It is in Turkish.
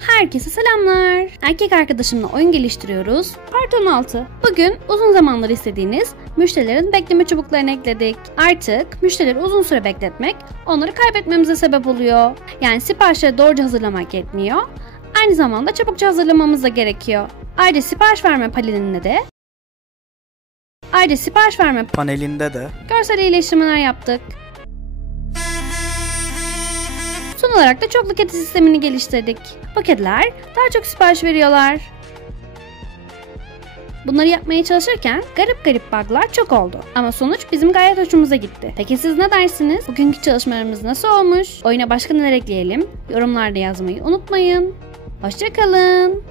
Herkese selamlar. Erkek arkadaşımla oyun geliştiriyoruz. Part 16. Bugün uzun zamandır istediğiniz müşterilerin bekleme çubuklarını ekledik. Artık müşterileri uzun süre bekletmek onları kaybetmemize sebep oluyor. Yani siparişleri doğruca hazırlamak yetmiyor. Aynı zamanda çabukça hazırlamamız da gerekiyor. Ayrıca sipariş verme panelinde de görsel iyileştirmeler yaptık. Son olarak da çoklu kedi sistemini geliştirdik. Bu kediler daha çok sipariş veriyorlar. Bunları yapmaya çalışırken garip bug'lar çok oldu. Ama sonuç bizim gayet hoşumuza gitti. Peki siz ne dersiniz? Bugünkü çalışmalarımız nasıl olmuş? Oyuna başka neler ekleyelim? Yorumlarda yazmayı unutmayın. Hoşça kalın.